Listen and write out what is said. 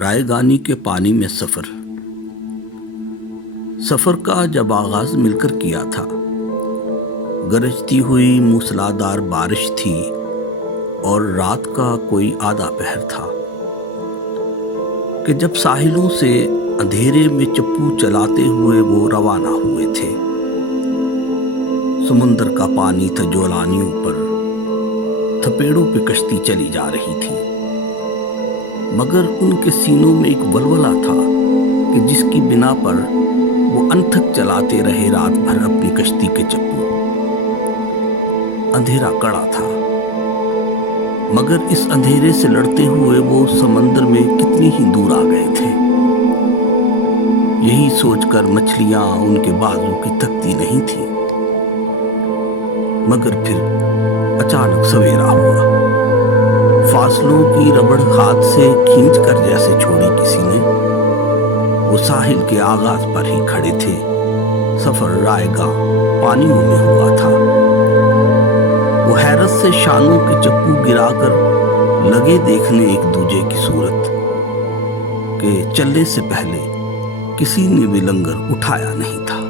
رائے گانی کے پانی میں سفر کا جب آغاز مل کر کیا تھا، گرجتی ہوئی موسلادھار بارش تھی اور رات کا کوئی آدھا پہر تھا کہ جب ساحلوں سے اندھیرے میں چپو چلاتے ہوئے وہ روانہ ہوئے تھے۔ سمندر کا پانی تھا جولانیوں پر، تھپیڑوں پہ کشتی چلی جا رہی تھی، مگر ان کے سینوں میں ایک ولولہ تھا کہ جس کی بنا پر وہ انتھک چلاتے رہے رات بھر اپنی کشتی کے چپو۔ اندھیرا کڑا تھا، مگر اس اندھیرے سے لڑتے ہوئے وہ سمندر میں کتنی ہی دور آ گئے تھے۔ یہی سوچ کر مچھلیاں ان کے بازو کی تھکتی نہیں تھی، مگر پھر اچانک سویرا ہوا۔ فاصلوں کی ربڑ ہاتھ سے کھینچ کر جیسے چھوڑی کسی نے، وہ ساحل کے آغاز پر ہی کھڑے تھے۔ سفر رائے گاں پانیوں میں ہوا تھا۔ وہ حیرت سے شانوں کے چپو گرا کر لگے دیکھنے ایک دوجے کی صورت کہ چلنے سے پہلے کسی نے بھی لنگر اٹھایا نہیں تھا۔